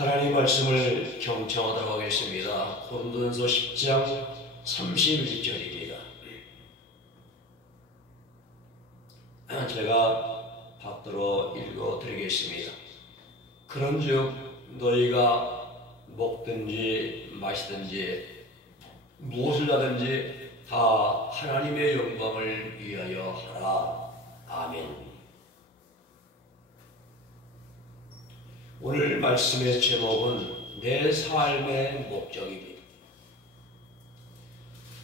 하나님 말씀을 경청하도록 하겠습니다. 고린도전서 10장 31절입니다. 제가 받들어 읽어드리겠습니다. 그런즉 너희가 먹든지 마시든지 무엇을 하든지 다 하나님의 영광을 위하여 하라. 아멘. 오늘 말씀의 제목은 내 삶의 목적입니다.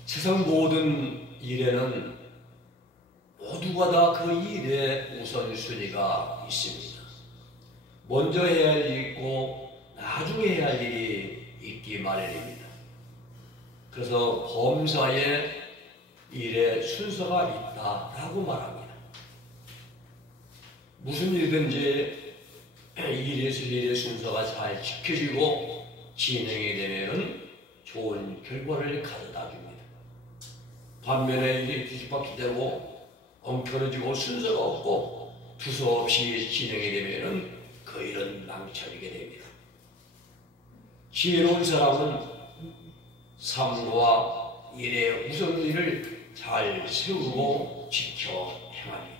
세상 모든 일에는 모두가 다 그 일의 우선순위가 있습니다. 먼저 해야 할 일이 있고 나중에 해야 할 일이 있기 마련입니다. 그래서 범사에 일의 순서가 있다라고 말합니다. 무슨 일이든지 일의 순서가 잘 지켜지고 진행이 되면 좋은 결과를 가져다 줍니다. 반면에 일이 뒤집박히되고 엉켜지고 순서가 없고 두서없이 진행이 되면 그 일은 망쳐지게 됩니다. 지혜로운 사람은 삶과 일의 우선순위를 잘 세우고 지켜 행합니다.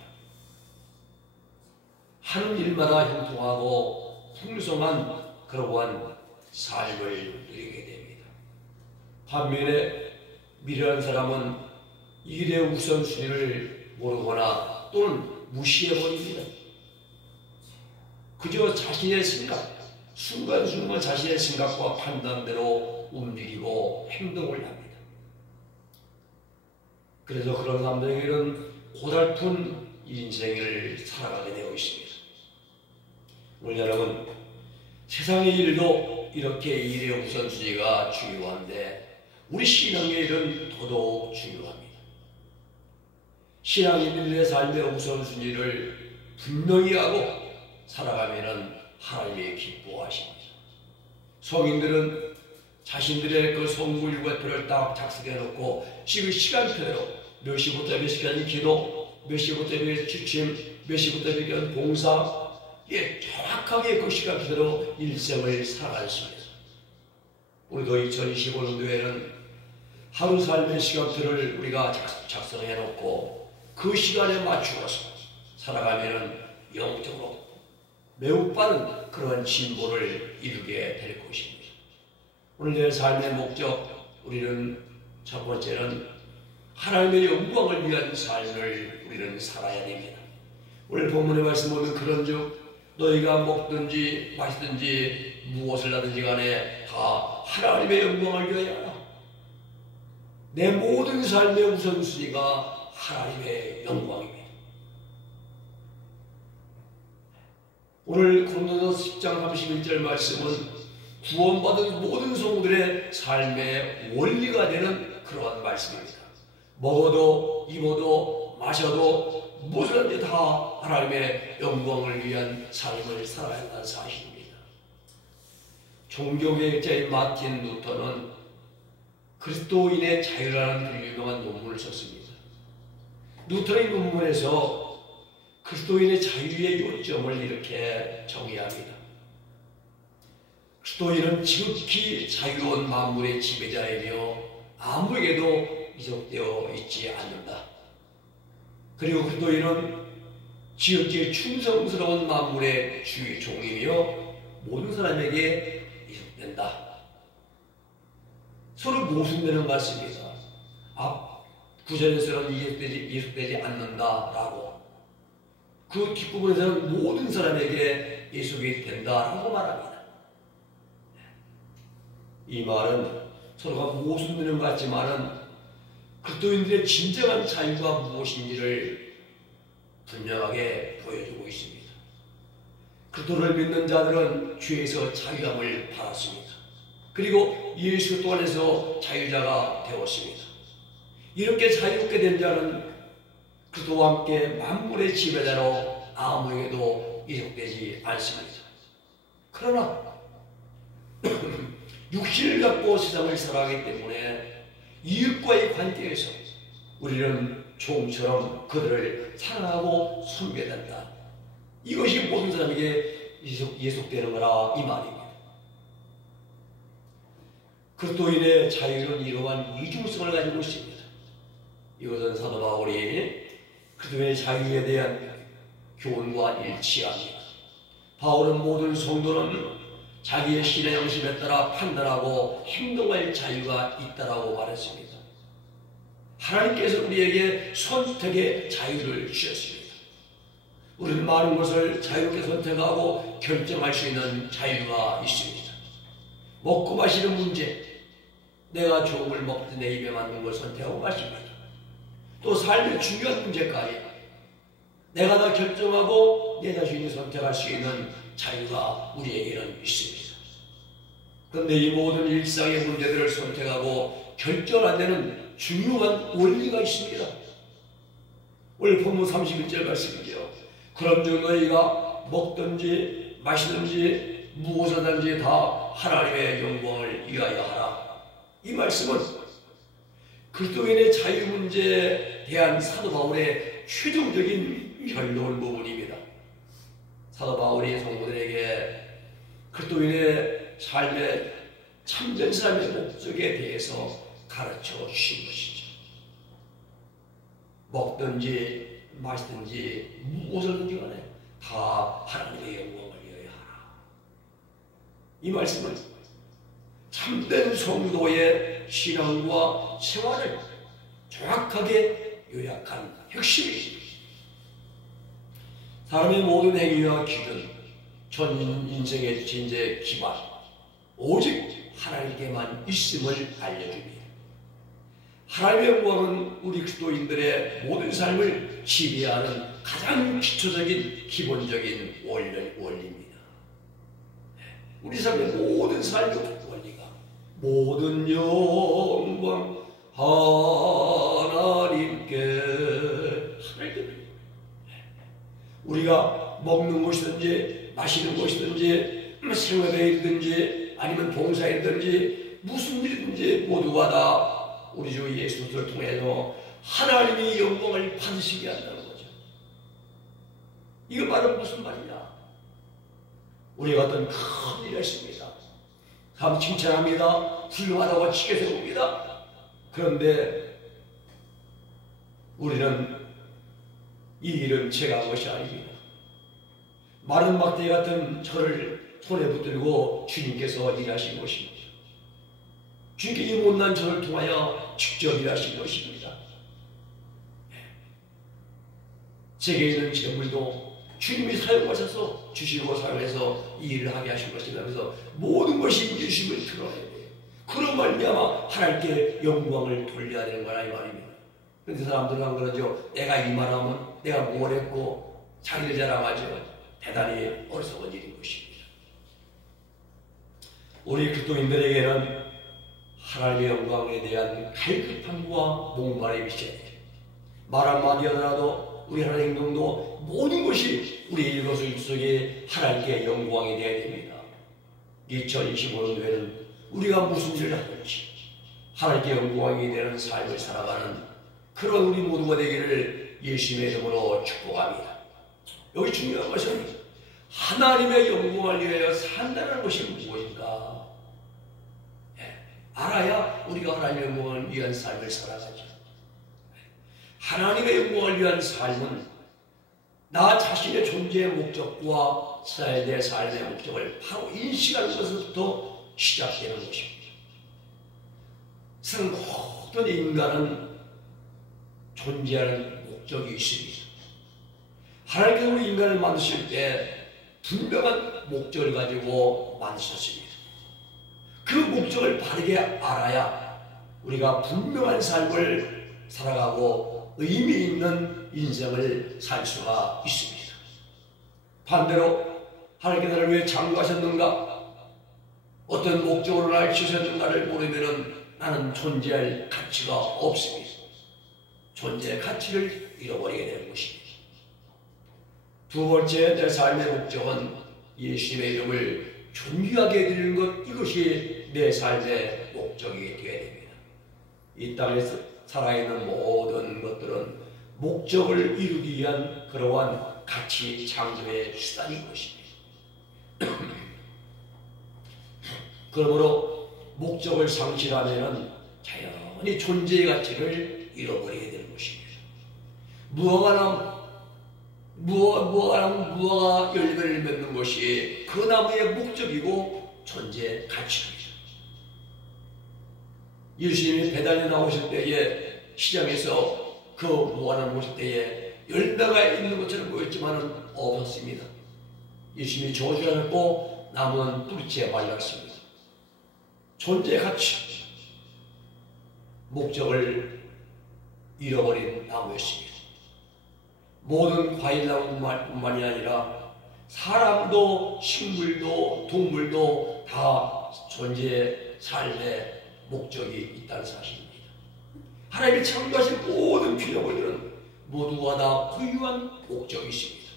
하는 일마다 형통하고 풍성한 그러한 삶을 누리게 됩니다. 반면에 미련한 사람은 일의 우선순위를 모르거나 또는 무시해버립니다. 그저 자신의 생각, 순간순간 자신의 생각과 판단대로 움직이고 행동을 합니다. 그래서 그런 사람들에게는 고달픈 인생을 살아가게 되어 있습니다. 오늘 여러분, 세상의 일도 이렇게 일의 우선순위가 중요한데 우리 신앙의 일은 더더욱 중요합니다. 신앙인들의 삶의 우선순위를 분명히 하고 살아가면 하나님이 기뻐하십니다. 성인들은 자신들의 그 성물과표를 딱 작성해놓고 지금 시간표대로 몇 시부터 몇 시까지 기도, 몇 시부터 몇 취침, 몇 시부터 몇 봉사, 정확하게 그 시간표대로 일생을 살아갔습니다. 우리도 2025년도에는 하루 삶의 시간표를 우리가 작성해놓고 그 시간에 맞추어서 살아가면 영적으로 매우 빠른 그런 진보를 이루게 될 것입니다. 오늘 내 삶의 목적, 우리는 첫 번째는 하나님의 영광을 위한 삶을 우리는 살아야 됩니다. 오늘 본문의 말씀 보면 그런즉 너희가 먹든지 마시든지 무엇을 하든지 간에 다 하나님의 영광을 위하여 하라. 내 모든 삶의 우선순위가 하나님의 영광입니다. 오늘 고린도전서 10장 31절 말씀은 구원받은 모든 성도들의 삶의 원리가 되는 그러한 말씀입니다. 먹어도 입어도 마셔도 무엇이든지 다 하나님의 영광을 위한 삶을 살아야 한다는 사실입니다. 종교개혁자인 마틴 루터는 그리스도인의 자유라는 유명한 논문을 썼습니다. 루터의 논문에서 그리스도인의 자유의 요점을 이렇게 정의합니다. 그리스도인은 지극히 자유로운 만물의 지배자이며 아무에게도 이속되어 있지 않는다. 그리고 그리스도인은 지극히 충성스러운 만물의 주의 종이며 모든 사람에게 이속된다. 서로 모순되는 것 같습니다. 앞 구절에서는 이속되지 않는다라고, 그 뒷부분에서는 모든 사람에게 이속이 된다라고 말합니다. 이 말은 서로가 모순되는 것 같지만은 그리스도인들의 진정한 자유가 무엇인지를 분명하게 보여주고 있습니다. 그리스도를 믿는 자들은 죄에서 자유함을 받았습니다. 그리고 예수 또 안에서 자유자가 되었습니다. 이렇게 자유롭게 된 자는 그리스도와 함께 만물의 지배자로 아무에게도 이속되지 않습니다. 그러나 육신을 갖고 세상을 살아가기 때문에 이웃과의 관계에서 우리는 종처럼 그들을 사랑하고 섬겨야 된다. 이것이 모든 사람에게 예속되는 거라 이 말입니다. 그리스도인의 자유는 이러한 이중성을 가지고 있습니다. 이것은 사도 바울이 그리스도의 자유에 대한 교훈과 일치합니다. 바울은 모든 성도는 자기의 신의 양심에 따라 판단하고 행동할 자유가 있다라고 말했습니다. 하나님께서 우리에게 선택의 자유를 주셨습니다. 우리는 많은 것을 자유롭게 선택하고 결정할 수 있는 자유가 있습니다. 먹고 마시는 문제, 내가 좋은 걸 먹든 내 입에 맞는 걸 선택하고 마십니다. 또 삶의 중요한 문제까지 내가 다 결정하고 내 자신이 선택할 수 있는 자유가 우리에게는 있습니다. 그런데 이 모든 일상의 문제들을 선택하고 결정할 때는 중요한 원리가 있습니다. 오늘 본문 31절 말씀이죠. 그런즉 너희가 먹든지 마시든지 무엇하든지 다 하나님의 영광을 위하여 하라. 이 말씀은 그리스도인의 자유 문제에 대한 사도 바울의 최종적인 결론 부분입니다. 사도 바울이 성도들에게 그리스도인의 삶의 참된 삶의 목적에 대해서 가르쳐 주신 것이죠. 먹든지 마시든지 무엇을든지 간에 다 하나님의 영광을 위하여 하라. 이 말씀은 참된 성도의 신앙과 생활을 정확하게 요약한 핵심입니다. 사람의 모든 행위와 기준, 전 인생의 진재 기반, 오직 하나님께만 있음을 알려줍니다. 하나님의 영광은 우리 그리스도인들의 모든 삶을 지배하는 가장 기초적인 기본적인 원리입니다. 우리 삶의 모든 삶의 원리가 모든 영광 하나님께 우리가 먹는 것이든지 마시는 것이든지 생활의 일이든지 아니면 봉사이든지 무슨 일이든지 모두가 다 우리 주 예수 그리스도를 통해서 하나님의 영광을 받으시게 한다는 거죠. 이거 말은 무슨 말이냐? 우리가 어떤 큰 일을 했습니다. 참 칭찬합니다. 훌륭하다고 치게 세웁니다. 그런데 우리는 이 일은 제가 한 것이 아닙니다. 마른 막대기 같은 저를 손에 붙들고 주님께서 일하신 것입니다. 주님께 이 못난 저를 통하여 직접 일하신 것입니다. 제게 있는 재물도 주님이 사용하셔서 주시고 사용해서 이 일을 하게 하신 것입니다. 그래서 모든 것이 예수님을 드러내야 돼요. 그런 말미암아 하나님께 영광을 돌려야 되는 거라 이 말입니다. 그런데 사람들은 안 그러죠. 내가 이 말하면 내가 뭘 했고 자기를 자랑하죠. 대단히 어리석은 일인 것입니다. 우리 그리스도인들에게는 하나님의 영광에 대한 갈급함과 목마름이 있어야 돼요. 말 한마디 하더라도 우리 하나님의 행동도 모든 것이 우리 일거수일투족에 하나님께 영광이 되어야 됩니다. 2025년도에는 우리가 무슨 일을 하든지 하나님께 영광이 되는 삶을 살아가는 그런 우리 모두가 되기를 예수님의 이름으로 축복합니다. 여기 중요한 것은 하나님의 영광을 위하여 산다는 것이 무엇인가? 알아야 우리가 하나님의 영광을 위한 삶을 살아가죠. 하나님의 영광을 위한 삶은 나 자신의 존재의 목적과 내 삶의 목적을 바로 인식하는 것부터 시작되는 것입니다. 세상 모든 인간은 존재하는 목적이 있습니다. 하나님께서 우리 인간을 만드실 때 분명한 목적을 가지고 만드셨습니다. 그 목적을 바르게 알아야 우리가 분명한 삶을 살아가고 의미 있는 인생을 살 수가 있습니다. 반대로 하나님께서 나를 왜 창조하셨는가? 어떤 목적으로 나를 지으셨는가를 모르면 나는 존재할 가치가 없습니다. 존재의 가치를 잃어버리게 되는 것입니다. 두 번째 내 삶의 목적은 예수님의 이름을 존귀하게 드리는 것, 이것이 내 삶의 목적이 되어야 됩니다. 이 땅에서 살아있는 모든 것들은 목적을 이루기 위한 그러한 가치 창조의 수단인 것입니다. 그러므로 목적을 상실하면 자연히 존재의 가치를 잃어버리게 되는 것입니다. 무화과가 열매를 맺는 것이 그 나무의 목적이고 존재의 가치입니다. 예수님이 배단에 나오실 때에 시장에서 그 무화과를 보실 때에 열매가 있는 것처럼 보였지만은 없었습니다. 예수님이 저주를 했고 나무는 뿌리채 말랐습니다. 존재의 가치, 목적을 잃어버린 나무였습니다. 모든 과일나무뿐만이 아니라 사람도 식물도 동물도 다 존재의 삶의 목적이 있다는 사실입니다. 하나님이 창조하신 모든 피조물들은 모두가 다 고유한 목적이 있습니다.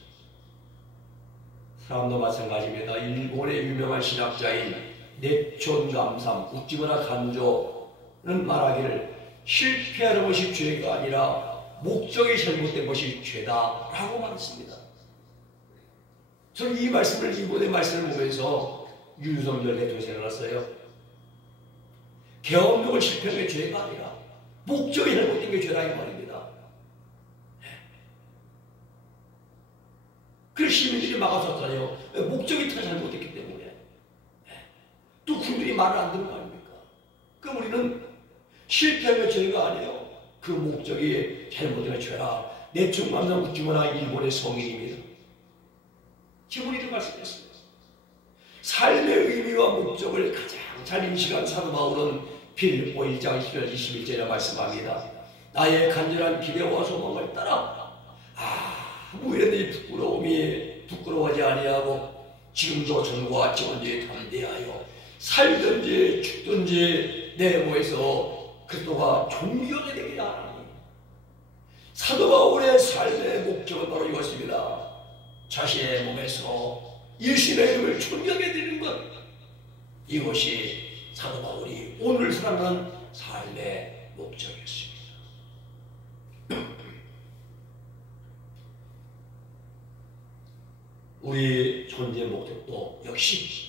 사람도 마찬가지입니다. 일본의 유명한 신학자인 네촌 감삼 우찌무라 간조는 말하기를 실패하는 것이 죄가 아니라 목적이 잘못된 것이 죄다라고 말했습니다. 저는 이 말씀을, 이번의 말씀을 보면서 윤석열 대통령이 생각났어요. 계엄령을 실패한 게 죄가 아니라 목적이 잘못된 게 죄다 이 말입니다. 그래서 시민들이 막아섰잖아요. 목적이 더 잘못됐기 때문에. 또 군들이 말을 안 듣는 거 아닙니까? 그럼 우리는 실패하면 죄가 아니에요. 그 목적이 잘못된 죄라. 내충감상 묻지마라 일본의 성인입니다. 지금 이렇게 말씀했습니다. 삶의 의미와 목적을 가장 잘 인식한 사도 바울은 빌립보 1장 10절 21절에 말씀합니다. 나의 간절한 기대와 소망을 따라 아무 일에든지 부끄러워하지 아니하고 지금도 전과 지금까지 담대하여 살든지 죽든지 내 몸에서 그리스도가 존귀하게 되게 하나니. 사도 바울의 삶의 목적은 바로 이것입니다. 자신의 몸에서 예수의 이름을 존귀하게 드리는 것, 이것이 사도 바울이 오늘 살아가는 삶의 목적이었습니다. 우리 존재의 목적도 역시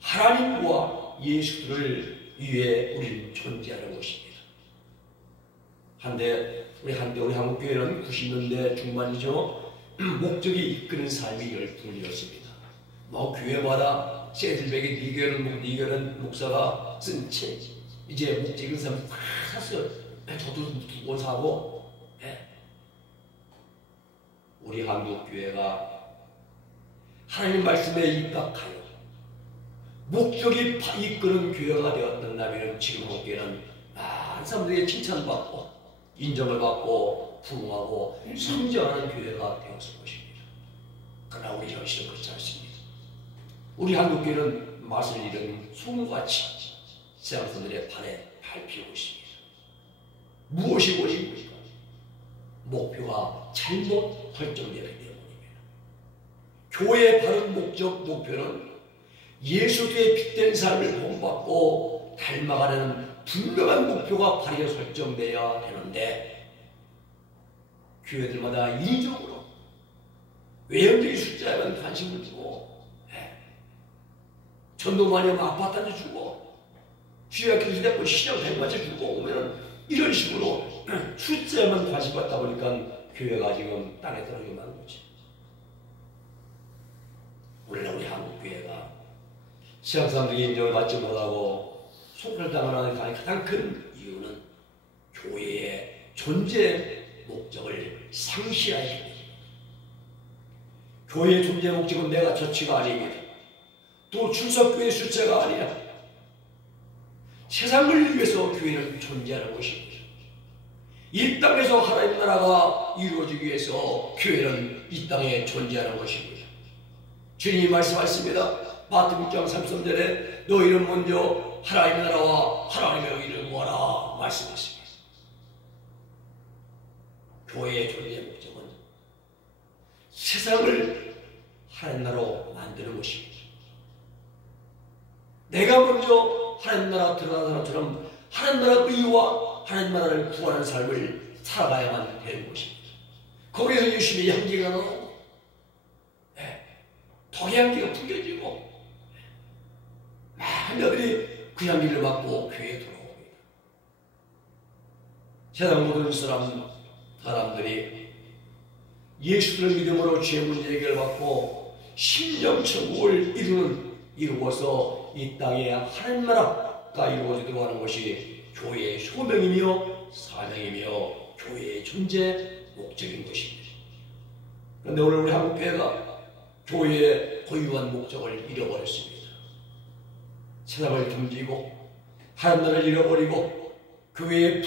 하나님과 예수를 위해 우리는 존재하는 것입니다. 우리 한국교회는 90년대 중반이죠. 목적이 이끄는 삶이 열풍이었습니다. 교회마다 세들백에 니교는 목사가 쓴 책, 이제 목적 있는 사람 다 샀어요. 저도 2권 사고. 우리 한국교회가 하나님 말씀에 입각하여 목적이 이끄는 교회가 되었다면 지금 한국교회는 많은 사람들에게 칭찬받고 인정을 받고 부흥하고 성장하는 교회가 되었을 것입니다. 그러나 우리 현실은 그렇지 않습니다. 우리 한국교회는 맛을 잃은 소금같이 세상 사람들의 발에 밟히고 있습니다. 무엇이 무엇입니까? 목표가 잘못 설정되기 때문입니다. 교회의 바른 목표는 예수의 빛된 삶을 본받고 닮아가는 분명한 목표가 바르게 설정되어야 되는데, 교회들마다 인위적으로 외형적인 숫자에만 관심을 두고 전도 많이 하면 아파트 한 대 주고 주일학 교수 되고 시장 100만째 주고 오면 이런 식으로 숫자에만 관심 받다 보니까 교회가 지금 땅에 떨어지게 만든 거지. 원래 우리 한국교회가 세상 사람들이 인정을 받지 못하고 손가락당하는 가장 큰 이유는 교회의 존재 목적을 상실하기 때문입니다. 교회의 존재 목적은 내가 저치가 아닙니다. 또 출석교회 숫자가 아니라 세상을 위해서 교회는 존재하는 것입니다. 이 땅에서 하나님 나라가 이루어지기 위해서 교회는 이 땅에 존재하는 것입니다. 주님이 말씀하십니다. 마태복음 6장 33절에 너희는 먼저 하나님의 나라와 하나님의 의를 구하라 말씀하십니다. 교회의 존재 목적은 세상을 하나님 나라로 만드는 것입니다. 내가 먼저 하나님 나라 들어가는 사람처럼 하나님 나라 의와 하나님 나라를 구하는 삶을 살아가야만 되는 것입니다. 거기에서 예수님의 향기가 나오고 덕의 향기가 풍겨지고 많은 자들이 그 향기를 맡고 교회에 돌아옵니다. 세상 모든 사람들이 예수를 믿음으로 죄 문제 해결받고 심령천국을 이루어서 이 땅에 하나님 나라가 이루어지도록 하는 것이 교회의 소명이며 사명이며 교회의 존재 목적인 것입니다. 그런데 오늘 우리 한국교회가 교회의 고유한 목적을 잃어버렸습니다. 세상을 등지고 하나님 나라를 잃어버리고 교회의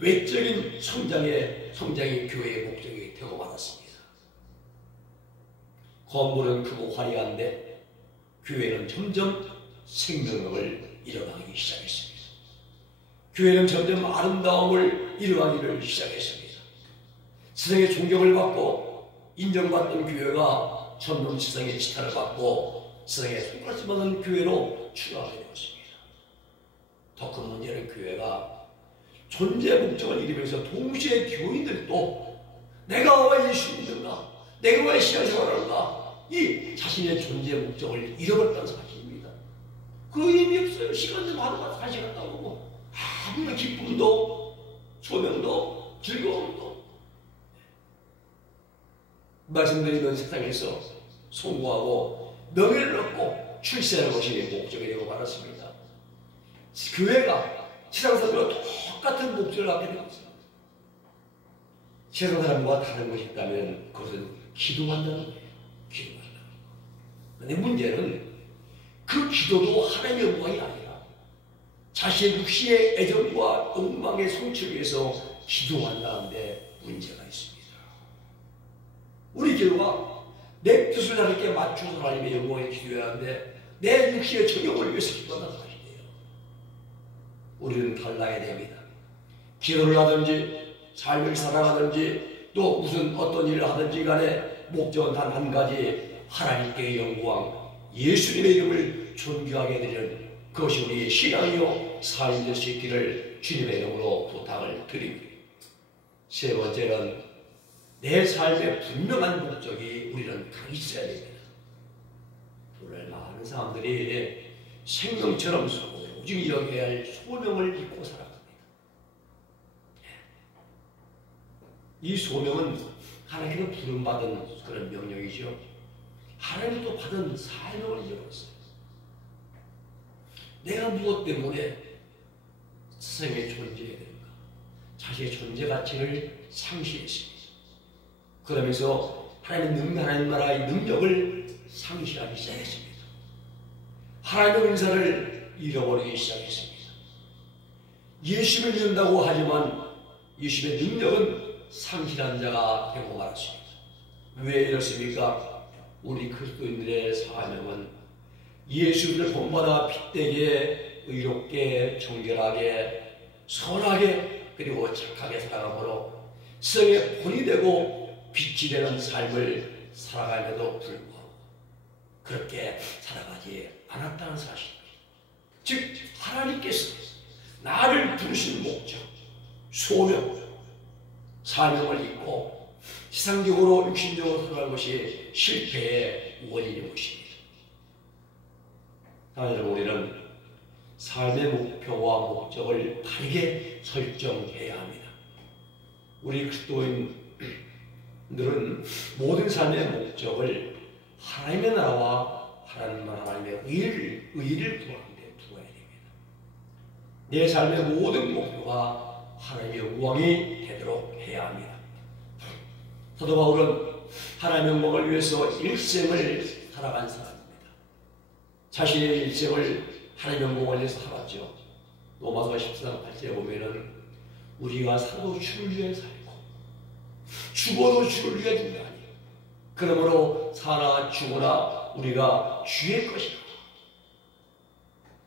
외적인 성장이 교회의 목적이 되고 말았습니다. 건물은 크고 화려한데 교회는 점점 생명력을 잃어가기 시작했습니다. 교회는 점점 아름다움을 잃어가기를 시작했습니다. 세상의 존경을 받고 인정받던 교회가 점점 세상의 지탄을 받고 세상에 손가락질 받는 교회로 추락하게 되었습니다. 더 큰 문제는 교회가 존재 목적을 잃으면서 동시에 교인들도 내가 왜 예수 믿는가? 내가 왜 신앙생활을 하는가? 이 자신의 존재 목적을 잃어버렸다는 사실입니다. 그 의미 없어요. 시간도 많아서 다시 갔다 오고 아무런 기쁨도 소명도 즐거움도 말씀드리는 세상에서 성공하고 명예를 얻고 출세하는 것이 목적이 되고 말았습니다. 교회가 세상 사람들과 똑같은 목적을 갖게 되었습니다. 세상 사람과 다른 것이 있다면 그것은 기도한다는 거예요. 기도한다는 거. 그런데 문제는 그 기도도 하나님의 영광이 아니라 자신의 육신의 애정과 욕망의 성취를 위해서 기도한다는데 문제가 있습니다. 우리 기도가 내 뜻을 하나님께 맞춰서 하나님의 영광에 기도해야 하는데 내 육신의 정욕을 위해서 기도한다는 사실이에요. 우리는 달라야 됩니다. 기도를 하든지 삶을 살아가든지 또 무슨 어떤 일을 하든지 간에 목적은 단 한 가지, 하나님께 영광, 예수님의 이름을 존귀하게 되는 그것이 우리의 신앙이요 삶이 될 수 있기를 주님의 이름으로 부탁을 드립니다. 세 번째는 내 삶의 분명한 목적이 우리는 다 있어야 됩니다. 오늘 많은 사람들이 생명처럼 오직 여겨야 할 소명을 잊고 살아갑니다. 이 소명은 하나님께서 부름받은 그런 명령이죠. 하나님도 받은 사명을 잃어버렸어요. 내가 무엇 때문에 세상에 존재해야 되는가? 자신의 존재 가치를 상실했습니다. 그러면서 하나님 나라의 능력을 상실하기 시작했습니다. 하나님의 은사를 잃어버리기 시작했습니다. 예수를 믿는다고 하지만 예수의 능력은 상실한 자가 되고 말았습니다. 왜 이렇습니까? 우리 그리스도인들의 사명은 예수를 본받아 빛되게 의롭게 정결하게 선하게 그리고 착하게 살아감으로 세상의 본이 되고 빛이 되는 삶을 살아감에도 불구하고 그렇게 살아가지 않았다는 사실입니다. 즉 하나님께서 나를 부르신 목적, 소명, 사명을 잊고 세상적으로 육신적으로 살아가는 것이 실패의 원인인 것입니다. 하나님, 우리는 삶의 목표와 목적을 다르게 설정해야 합니다. 우리 그리스도인들은 모든 삶의 목적을 하나님의 나라와 하나님의 의를 구하는 데 두어야 됩니다. 내 삶의 모든 목표가 하나님의 영광이 되도록 해야 합니다. 사도 바울은 하나님의 영광을 위해서 일생을 살아간 사람입니다. 자신의 일생을 하나님의 영광을 위해서 살았죠. 로마서 14장 8절에 보면은 우리가 살아도 주를 위해 살고 죽어도 주를 위해 죽다니 그러므로 살아 죽으나 우리가 주의 것이다.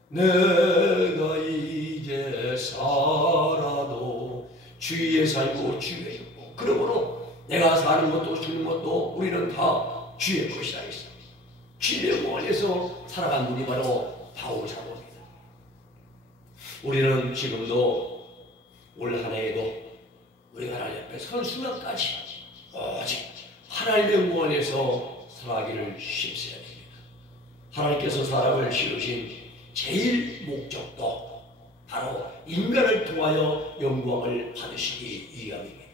내가 이제 살아도 주의 살고 주의 죽고 그러므로 내가 사는 것도 죽는 것도 우리는 다 주의 것이다 했습니다. 주의 영광을 위해서 살아간 분이 바로 바울 사도입니다. 우리는 지금도 올 한 해에도 우리가 하나님 앞에 서는 순간까지 오직 하나님의 영광을 위해서 살아가기를 힘써야 됩니다. 하나님께서 사람을 지으신 제일 목적도 바로 인간을 통하여 영광을 받으시기 위함입니다.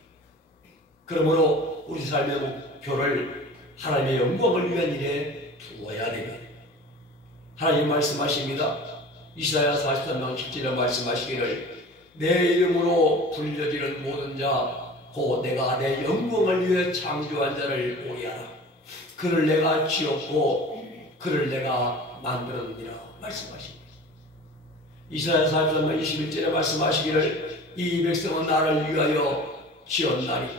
그러므로 우리 삶의 목표를 하나님의 영광을 위한 일에 두어야 됩니다. 하나님 말씀하십니다. 이사야 43장 7절에 말씀하시기를 내 이름으로 불려지는 모든 자 곧 내가 내 영광을 위해 창조한 자를 오게 하라. 그를 내가 지었고 그를 내가 만들었느니라 말씀하십니다. 이사야 43장 21절에 말씀하시기를 이 백성은 나를 위하여 지었나니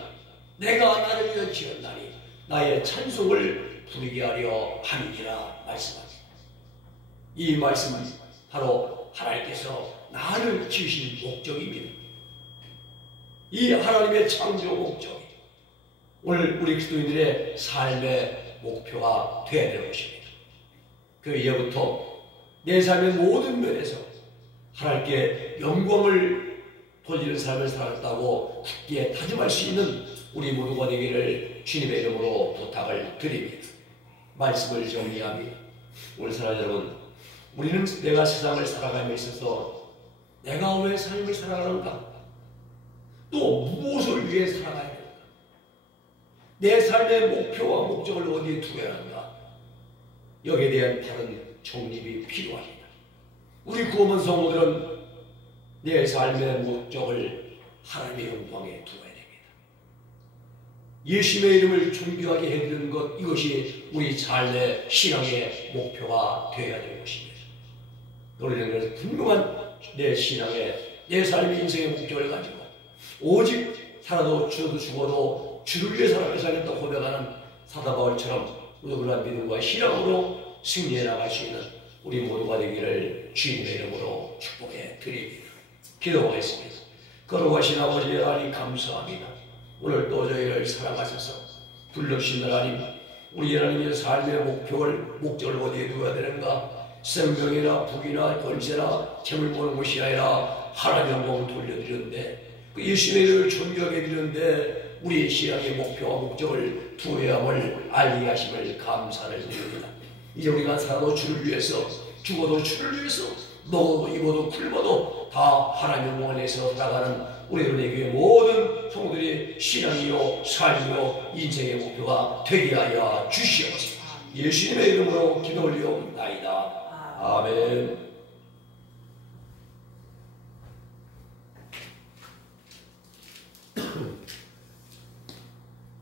내가 나를 위하여 지었나니 나의 찬송을 부르게 하려 함이니라 말씀하십니다. 이 말씀은 바로 하나님께서 나를 지으신 목적입니다. 이 하나님의 창조 목적이 오늘 우리 그리스도인들의 삶의 목표가 되어야 되는 것입니다. 그 이후부터 내 삶의 모든 면에서 하나님께 영광을 돌리는 삶을 살았다고 굳게 다짐할 수 있는 우리 모두가 되기를 주님의 이름으로 부탁을 드립니다. 말씀을 정리합니다. 오늘 사랑 여러분, 우리는 내가 세상을 살아감에 있어서 내가 왜 삶을 살아가는가? 또 무엇을 위해 살아가야 되는가? 내 삶의 목표와 목적을 어디에 두어야 하는가? 여기에 대한 바른 정립이 필요합니다. 우리 구원받은 성도들은 내 삶의 목적을 하나님의 영광에 두어야 됩니다. 예수님의 이름을 존귀하게 해드리는 것, 이것이 우리 삶의 신앙의 목표가 되어야 되는 것입니다. 우리는 분명한 내 신앙의, 내 삶의 인생의 목적을 가지고 오직 살아도 죽어도 주를 위해 살아가겠다고 고백하는 사도 바울처럼 우리가 믿음과 신앙으로 승리해 나갈 수 있는 우리 모두가 되기를 주님의 이름으로 축복해 드립니다. 기도하겠습니다. 거룩하신 아버지 하나님 감사합니다. 오늘 또 저희를 사랑하셔서 불러주신 하나님, 우리 하나님의 삶의 목적을 어디에 두어야 되는가? 생명이나 부귀나 권세나 재물 보는 것이 아니라 하나님의 영광을 돌려드리는데 예수님의 이름을 존귀하게 드리는데 우리의 신앙의 목표와 목적을 두어야 함을 알게 하심을 감사를 드립니다. 이제 우리가 살아도 주를 위해서, 죽어도 주를 위해서, 먹어도 입어도 굶어도 다 하나님의 영광 안에서 살아가는 우리들에게 모든 성도들의 신앙이요 삶이요 인생의 목표가 되게 하여 주시옵소서. 예수님의 이름으로 기도 올리옵나이다. 아멘.